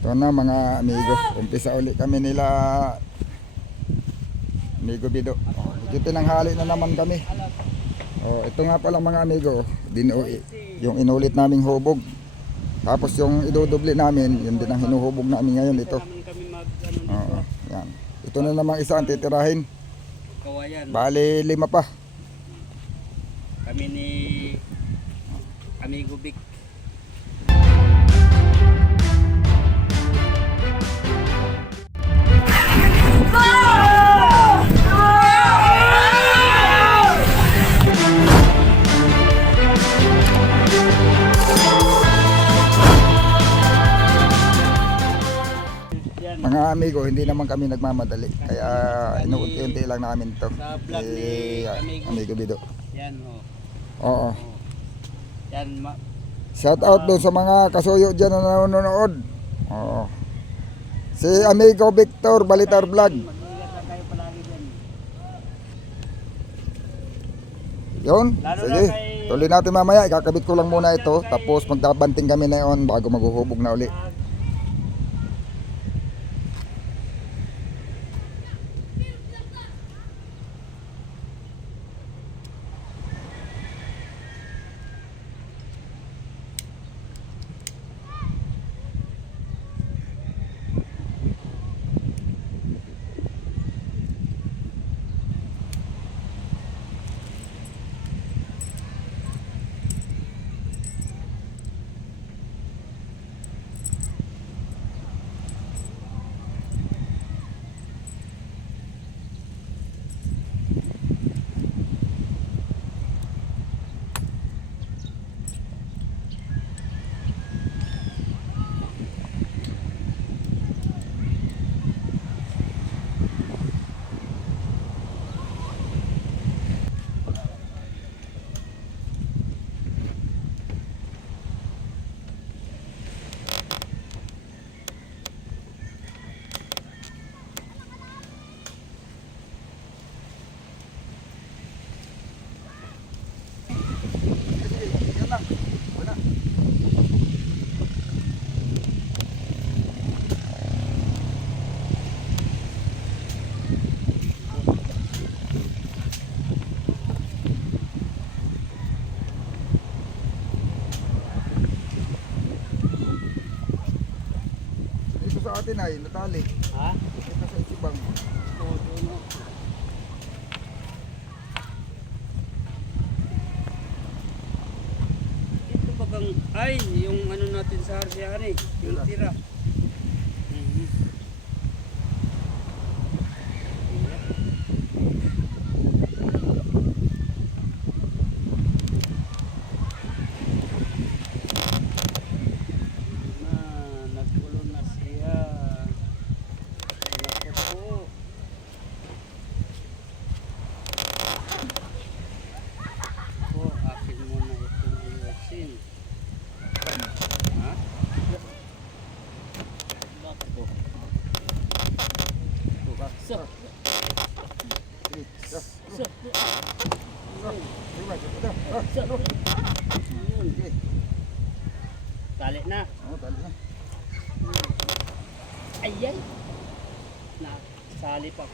Ito na mga amigo, umpisa uli kami nila Amigo Bido. Medyo tinanghali na naman kami. Oh, ito nga pala mga amigo, din yung inulit naming hubog. Tapos yung idudubli namin, yun din ang hinuhubog namin ngayon ito. Oo, yan. Ito na namang isa ang titirahin. Bali lima pa. Kami ni Amigo Vic. Mga amigo, hindi naman kami nagmamadali. Kaya inuunti-unti lang namin to. Sa vlog ni Amigo. Amigo Bido. Yan oh. Oo. oh. Yan ma Shout out doon sa mga kasuyo dyan na nanonood. Oo. Si Amigo Victor Balitar Vlog. Yun. Lalo Sige. na kay- Tuloy natin mamaya. Ikakabit ko lang muna ito. Tapos magdabanting kami na yun bago maghuhubog na uli. Ito sa atin ay natali. Ha? Ito sa no. Ito bagang ay yung ano natin sa harsiyan eh, yung tira. Mhm. na nagkulo na siya. Naku po. Po, akin muna itong ayusin. Ha? Bakit po? Bukaksa. Sige. Sa. Sige, ito. Ah, Sa. Yun. Sige. Tali na. Oh, tali na. Ayay! Na,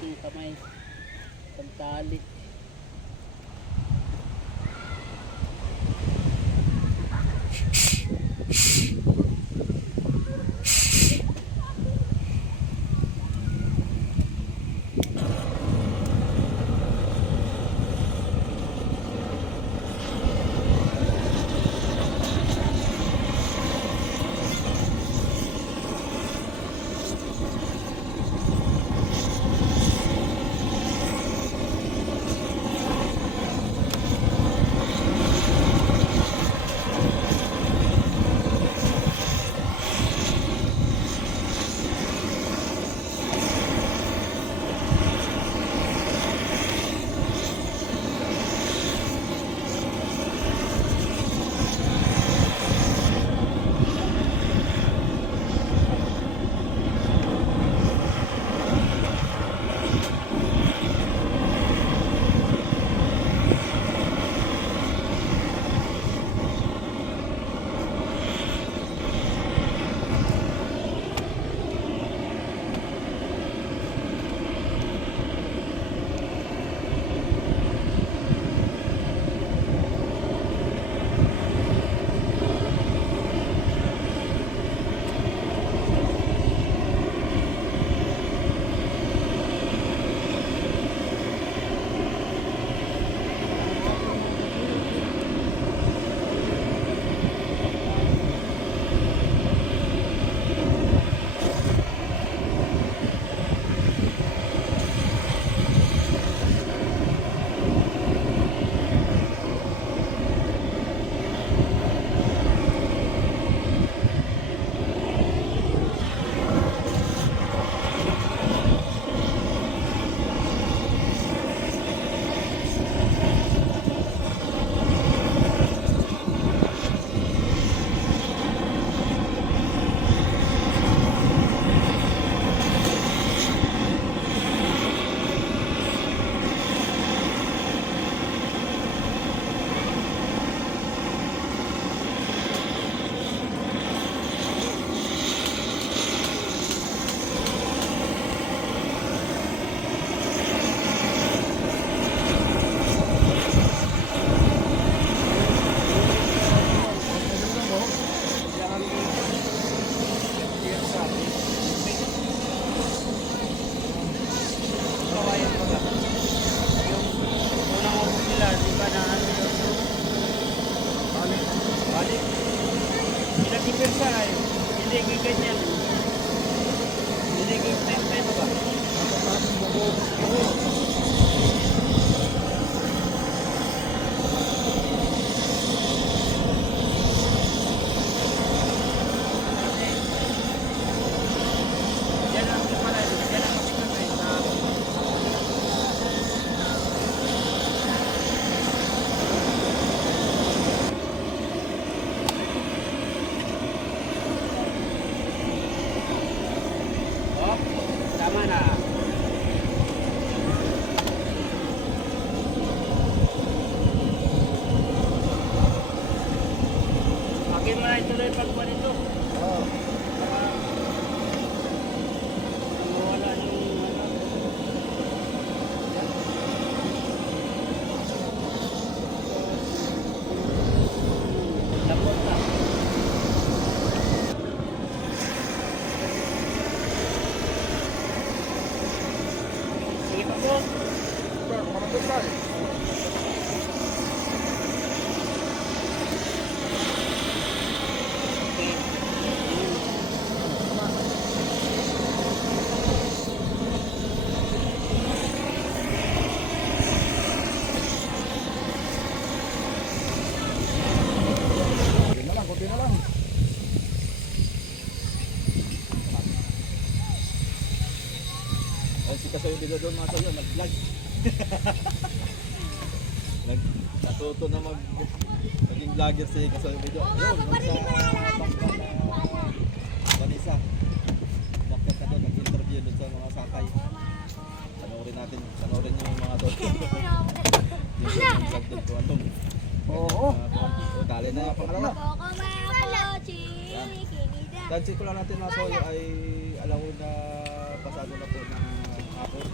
akong kamay. Pagtali. Si Kasoy Bido doon mga sayo, nag-vlog. nag natuto na mag maging vlogger si Kasoy Bido. Ayun, nung sa bangka na Vanessa. Bakit ka doon, nag-interview doon sa mga sakay. Panoorin natin, panoorin niyo yung mga doon. yung vlog doon kung anong. Oo. O, dali na yung pangalawa. Ko lang natin mga soyo ay alawin na pasado na po ng hapon.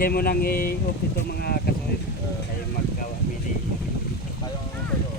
Akin mo nang i-up ito mga kasoy. Kayo magkawa mini. Tayo ang tayo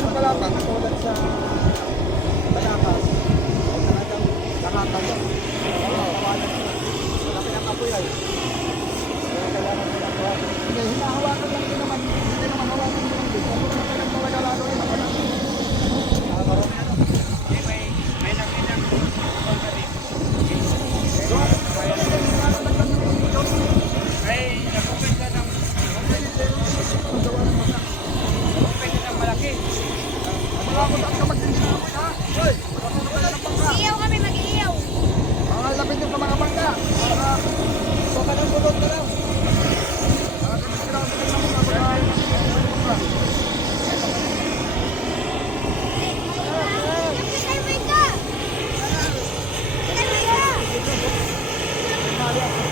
tayong kalapang tulad sa Balakas. Talagang nakakagat. Malaki ang apoy ay. Kailangan nila ko. Hinahawakan lang Thank.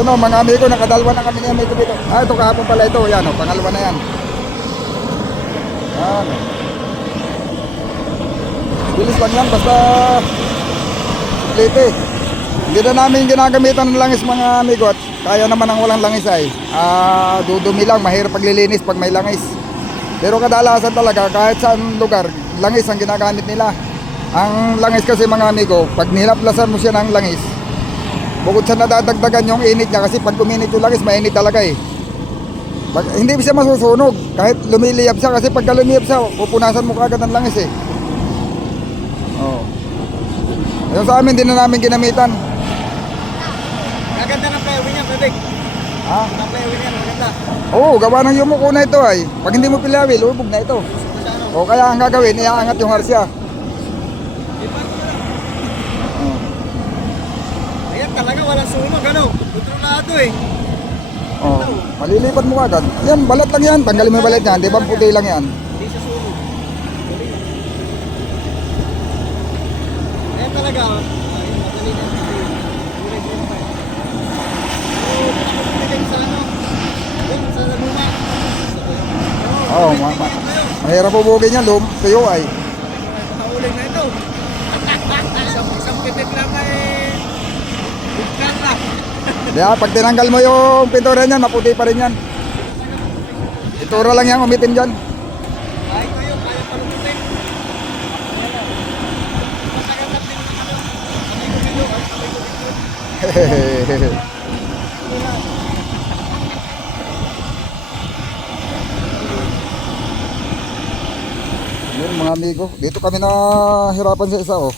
Yun o, mga amigo, nakadalwa na kami ngayon. May tubito. Ah, ito kahapon pala ito. Yan o, pangalawa na yan. Yan. Bilis lang yan, basta late eh. Hindi na namin ginagamitan ng langis mga amigo at kaya naman ang walang langis ay ah, dudumi lang, mahirap paglilinis pag may langis. Pero kadalasan talaga kahit saan lugar, langis ang ginagamit nila. Ang langis kasi mga amigo, pag nilaplasan mo siya ng langis, bukod sa nadadagdagan yung init niya kasi pag uminit yung langis, mainit talaga eh. Pag, hindi siya masusunog kahit lumiliyab siya kasi pag lumiyab siya, pupunasan mo kagad ng langis eh. Oh. Yung sa amin, din na namin ginamitan. Gaganda ng plywood niya, Bebek. Ha? Ang plywood niya, maganda. Oo, gawa ng yumuko na ito ay. Pag hindi mo pilawi, lubog na ito. Ano? O kaya ang gagawin, iaangat yung harsya. Oh. Ayan talaga, walang sunog, ano? Kontrolado eh. Oh, malilipat mo agad. Yan, balat lang yan. Tanggalin mo yung balat yan. Di ba puti lang yan? Hindi siya sunog. Ayan talaga, oh. Ayun, madali na. Oo. Oo, oh, ma ma mahirap ubugin yan. Lum tuyo ay. Nakauling na ito. Isang, isang pitik lang ay... Bigkat lang. Ah, pag tinanggal mo yung pintura niyan, maputi pa rin yan. Itura lang yan, umitim dyan. Kaya amigo-migo. Yun mga amigo, dito kami na hirapan sa isa oh.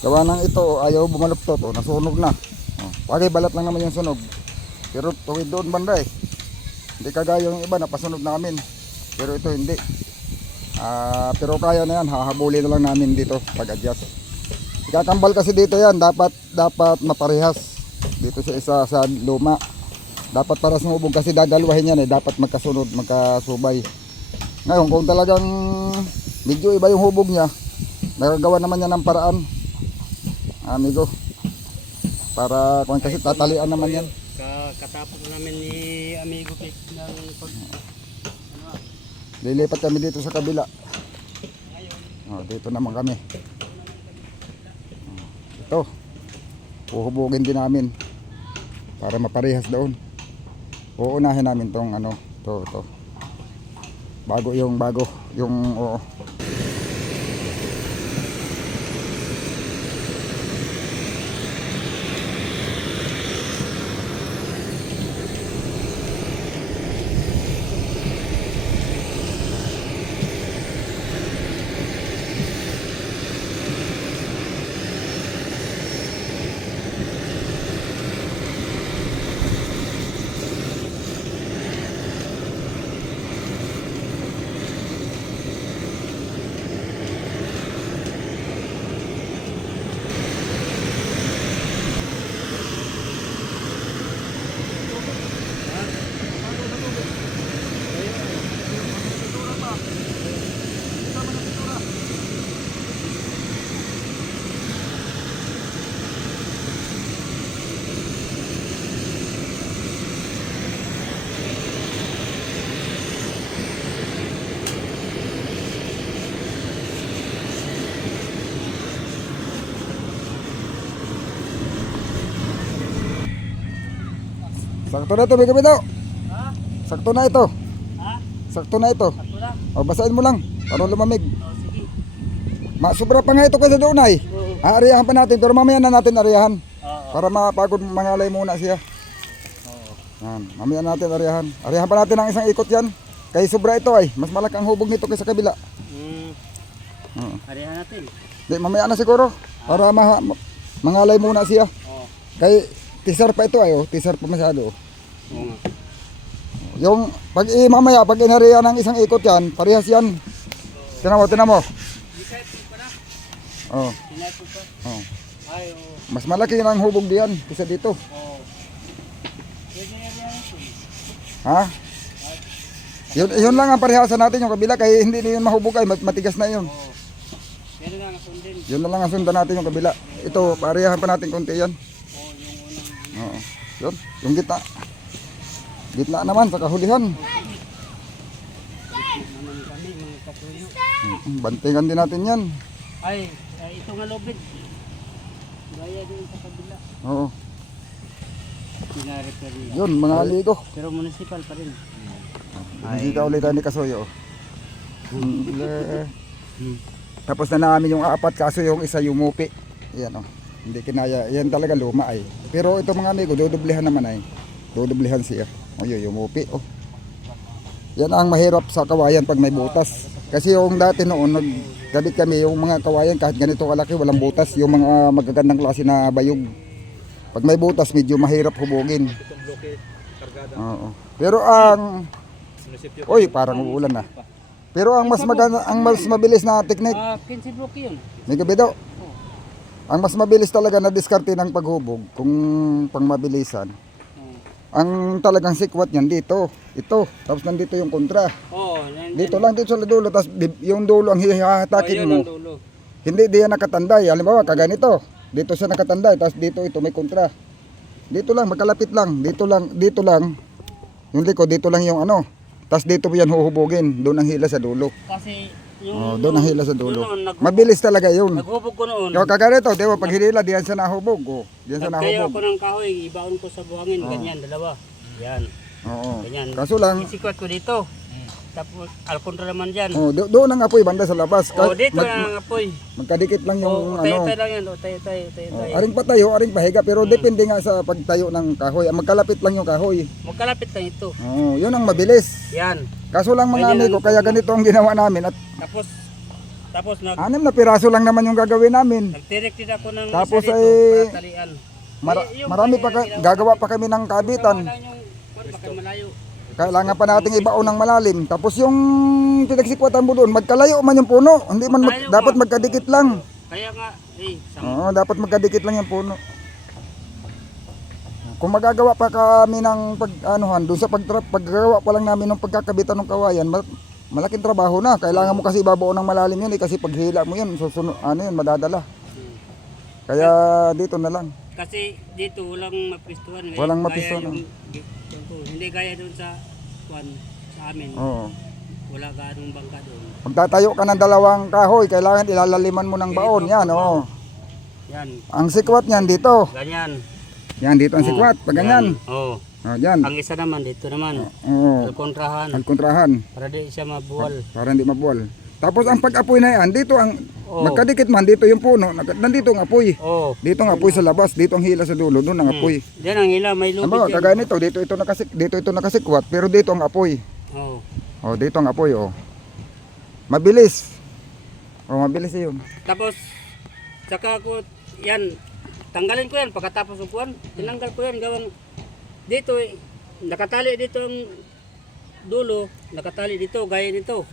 Gawa ng ito, oh, ayaw bumaluptot oh, nasunog na. Pagay balat lang naman yung sunog. Pero tuwid doon banda eh. Hindi kagaya yung iba napasunog namin. Pero ito hindi. Ah, pero kaya na yan, hahabulin na lang namin dito pag-adjust. Ikakambal kasi dito yan, dapat dapat maparehas. Dito sa isa sa luma. Dapat para sumubog kasi dadaluhin yan eh, dapat magkasunod, magkasubay. Ngayon, kung talagang medyo iba yung hubog niya, nagagawa naman niya ng paraan. Amigo. Para kung kasi tatalian naman yan. Ka- Katapos namin ni Amigo Pit ng pag... Lilipat kami dito sa kabila. Oh, dito naman kami. Oh, Ito. Uhubugin din namin. Para maparehas doon. Uunahin namin tong ano, to, to. Bago yung bago, yung oo. Sakto na ito, bigabi daw. Ha? Sakto na ito. Ha? Sakto na ito. Ako lang? O, basahin mo lang. Para lumamig. O, sige. Ma, sobra pa nga ito kaysa doon ay. Oo. Aariyahan pa natin, pero mamaya na natin ariyahan. Oo. Para mapagod mangalay muna siya. Yan, mamaya natin ariyahan. Ariyahan pa natin ang isang ikot yan. Kay sobra ito ay, mas malaki ang hubog nito kaysa kabila. Hmm. Oo. Arihan natin. Di, mamaya na siguro. Para ma ma- mangalay muna siya. Oo. Kay tisar pa ito ay, oh. tisar pa masyado. oh. Oo nga. Yung pag eh, mamaya, pag inariyan ng isang ikot yan, parehas yan. Tinan mo, tinan mo. Oh, oh. Ay, oo. Mas malaki ang hubog diyan kaysa dito. Oo. Ha? Yun, yun lang ang parehasan natin yung kabila kaya hindi na yun mahubog ay mat- matigas na yun. Oo. Yan na nga sundin. Yun na lang ang sundan natin yung kabila. Ito, parehahan pa natin konti yan. Oo, yung unang... Oo. Yun, yung gitna. Gitna naman sa kahulihan. naman kami mga katuyo. Mm, Bantingan din natin yan. Ay, ay ito nga lobid. Gaya din sa kabila. Oo. Yun, mga amigo. Pero municipal pa rin. Bisita ulit tayo ni Kasoyo. Mm, Hmm. Tapos na namin yung apat kaso yung isa yumupi. Yan oh. Hindi kinaya. Yan talaga luma ay. Pero ito mga amigo, dudublihan naman ay. Dudublihan siya. O yun, yumupi oh. Yan ang mahirap sa kawayan pag may butas. Kasi yung dati noon, nagkabit kami yung mga kawayan kahit ganito kalaki, walang butas. Yung mga magagandang klase na bayog. Pag may butas, medyo mahirap hubugin. Oo. Pero ang. Oy, parang uulan na. Pero ang mas maganda, ang mas mabilis na technique, Ah, 15 block yun. may gabi daw. Ang mas mabilis talaga na diskarte ng paghubog kung pang mabilisan. Oh. Ang talagang sikwat niyan dito, ito. Tapos nandito yung kontra. Oh, yan, Dito lang dito sa dulo, tapos yung dulo ang hihatakin oh, mo. Dulo. Hindi diyan nakatanday. Halimbawa, kaganito. Dito siya nakatanday, tapos dito ito may kontra. Dito lang, magkalapit lang. Dito lang, dito lang. Yung likod, dito lang yung ano. Tapos dito mo yan huhubugin. Doon ang hila sa dulo. Kasi Oh, doon ang hila sa dulo. nag- Mabilis talaga yun. naghubog ko noon. Yung kaganito, di ba, pag hinila, diyan sa nahubog. Oh, diyan sa Nagkayo ako nahubog. ng kahoy, ibaon ko sa buhangin, ganyan, dalawa. Yan, Oo. ganyan. Kaso lang, Isikwat ko dito. Tapos, alkontra naman dyan. oh, do- doon ang apoy banda sa labas. Oh, Ka- dito mag- ang apoy. magkadikit lang Oh, yung tayo ano. tayo lang yan, oh, tayo tayo, tayo Oh, tayo. aring patayo, aring pahiga, pero depende nga sa pagtayo ng kahoy. Ah, Magkalapit lang yung kahoy. Magkalapit lang ito. Oo, yun ang mabilis. Yan. Kaso lang mga amigo, kaya ganito ang ginawa namin at Tapos, tapos nag, anim na piraso lang naman yung gagawin namin. nagtirek din ako ng Tapos ay- para talian. Mara- marami pa ka- gagawa pa kami ng kabitan. Yung, malayo. Kailangan pa nating ibaon ng malalim. Tapos yung pinagsikwatan mo doon, magkalayo man yung puno. Hindi man mag- dapat magkadikit lang. Kaya nga, eh, Oo, dapat magkadikit lang yung puno. Kung magagawa pa kami ng pag anuhan, doon sa pagtra- paggagawa pa lang namin ng pagkakabitan ng kawayan, ma- malaking trabaho na. Kailangan mo kasi ibabaon ng malalim yun eh, kasi pag hila mo yun, susunod, ano yun, madadala. Kaya dito na lang. Kasi dito walang mapistuhan. eh. Walang mapistuhan, yung- yung- Hindi gaya doon sa kwan sa amin. Oo. Wala ganong bangka doon. Pagtatayo ka ng dalawang kahoy, kailangan ilalaliman mo ng baon. Yan, oo. Yan, Ang sikwat niyan dito. ganyan. Yan, dito ang sikwat. Pag ganyan. Oo. Oh, yan. Ang isa naman dito naman. Oo. Alkontrahan. Ang kontrahan. Para di siya mabuwal. Para hindi mabuwal. Tapos ang pag-apoy na yan, dito ang Oo. magkadikit man, dito yung puno, nandito ang apoy. Oo. Dito ang apoy sa labas, dito ang hila sa dulo, doon ang apoy. Diyan ang ila, may lubid Ano yan. kagaya nito, dito ito nakasik, dito ito nakasikwat, pero dito ang apoy. Oo. Oh, dito ang apoy, oh. Mabilis. Oh, mabilis 'yun. Tapos, saka ko, yan, tanggalin ko yan pagkatapos ng kuwan. Tinanggal ko yan gawang dito eh. Nakatali dito ang dulo, nakatali dito, gaya nito.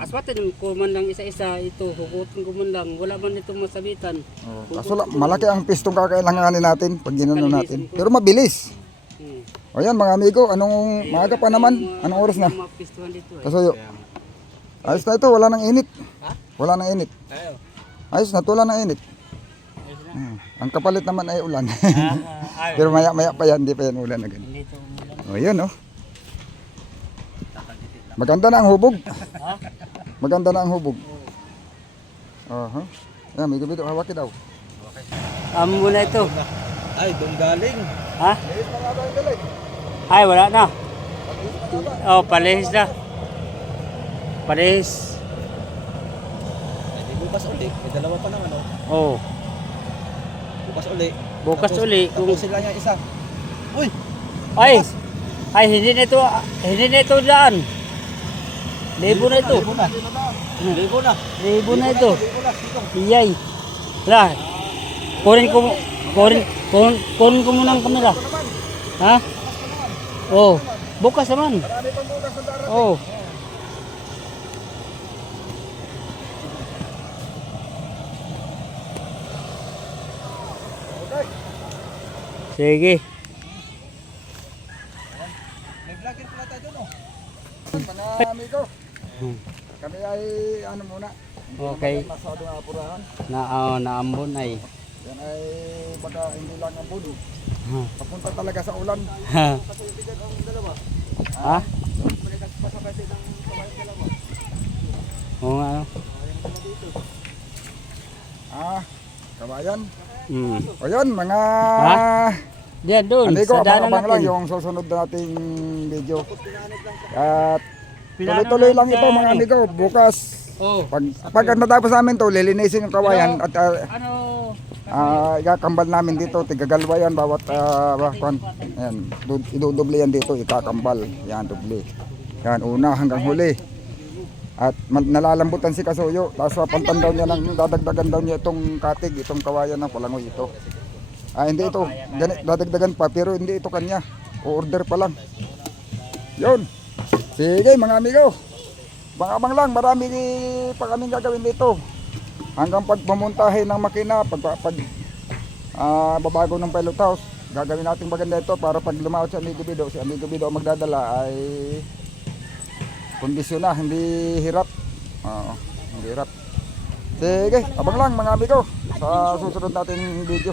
Aswatin ko man lang isa-isa ito, hugutin ko man lang, wala man itong masabitan. Oh, kaso malaki ang pistong kakailanganin natin pag ginano natin. Pero mabilis. Hmm. O yan mga amigo, anong maaga pa naman? Anong oras na? Mga pistuhan dito eh. Ayos na ito, wala nang init. Wala nang init. Tayo. Ayos na, wala nang init. Ayos na. Hmm. Ang kapalit naman ay ulan. Ah, ah, Pero maya maya pa yan, hindi pa yan ulan agad. dito umulan. O yun oh. Maganda na ang hubog. Ha? Maganda na ang hubog. Aha. Yan, may gabi hawaki daw. Amo muna ito. Ay, doon galing. Ha? Ay, wala na. Oh, palihis na. Palihis. Ay, bukas uli. May dalawa pa naman, oh. Oh, Bukas uli. bukas Tapos- uli. Kung, Tapos sila niya isa. Uy! ay, ay, hindi na ito, hindi na ito daan. Libo na ito. Libo na. Libo na. Libo na ito. Iyay. Wala. Kunin ko, kunin, kunin, kunin ko muna ang kamera. Ha? Oh, bukas naman. Oh. Sige. May vlogger pala tayo doon, oh. Mga amigo, kami ay ano muna. Okay. Masyadong apurahan. Na, oh, naambon ay. Yan ay baka hindi lang ang budo. Ha? Papunta talaga sa ulan. Ha? Ha? Oo nga. ano. Ah, kabayan. Mm. O yun, mga... Diyan doon, Amigo, sa daanan abang-abang lang natin. yung susunod nating video. At tuloy-tuloy lang ito mga amigo. Bukas, Oh, pag, pag natapos namin to, lilinisin yung kawayan at ah, ano, ah, ikakambal namin dito, tigagalwa yan bawat uh, bakwan. Ayan, du- idudoble yan dito, ikakambal. Yan, doble. Yan, una hanggang huli. At nalalambutan si Kasuyo. Tapos papantan daw niya ng dadagdagan daw niya itong katig, itong kawayan ng palangoy ito. Ah, hindi ito. Dadagdagan pa, pero hindi ito kanya. O-order pa lang. Yun. Sige mga amigo. Bang-abang lang, marami pa kaming gagawin dito. Hanggang pag pumuntahin ng makina, pag, pag ah, babago ng pilot house, gagawin natin maganda ito para pag lumaot si Amigo Bido, si Amigo Bido magdadala ay kondisyon na, hindi hirap. Oo, hindi hirap. Sige, abang lang mga amigo sa susunod natin video.